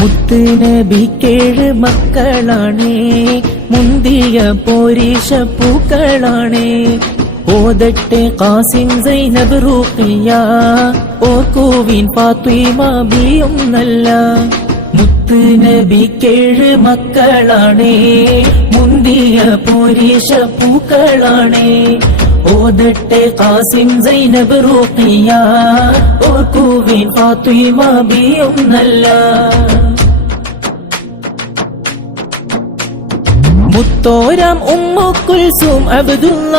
മുത്ത് നബിക്കേഴ് മക്കളാണേ, മുന്തിയ പോരീശ പൂക്കളാണേ. ഓതട്ടെ ഖാസിം സൈനബ് റുഖിയ, ഓർക്കുവിൻ ഫാത്തിമ ബിയും നല്ല. മുത്ത് നബിക്കേഴ് മക്കളാണേ, മുന്തിയ പോരീശ പൂക്കളാണേ. ഓതട്ടെ ഖാസിം സൈനബ് റുഖിയ, ഓർക്കുവിൻ ഫാത്തിമ ബിയും നല്ല. മുത്തോരാം ഉമ്മു കുൽസും അബ്ദുള്ള,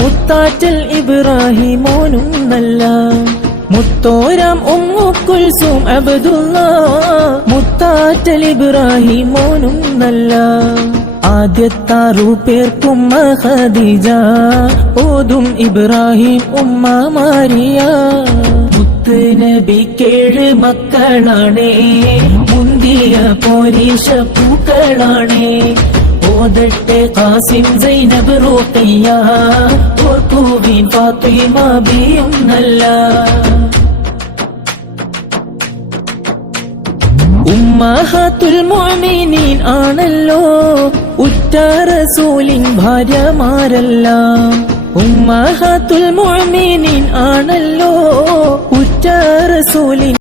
മുത്താറ്റൽ ഇബ്രാഹിമോനും നല്ല. മുത്തോരാം ഉമ്മു കുൽസും അബ്ദുള്ള, മുത്താറ്റൽ ഇബ്രാഹിമോനും നല്ല. ആദ്യത്താറു പേർക്കും ഖദീജ, ഓതും ഇബ്രാഹിം ഉമ്മ മാരിയ. മുത്ത് നബിക്കേഴ് മക്കളാണേ, മുന്തിയ പോരീശ പൂക്കളാണേ. ഓതട്ടെ ഖാസിം സൈനബ് റുഖിയ, ഓർക്കുവിൻ ഫാത്തിമ ബിയും നല്ല. ഉമ്മഹാത്തുൽ മുഅ്മിനീൻ ആണല്ലോ, ഉറ്റ റസൂലിൻ ഭാര്യമാരെല്ലാം. ഉമ്മഹാത്തുൽ മുഅ്മിനീൻ ആണല്ലോ, ഉറ്റ റസൂലിൻ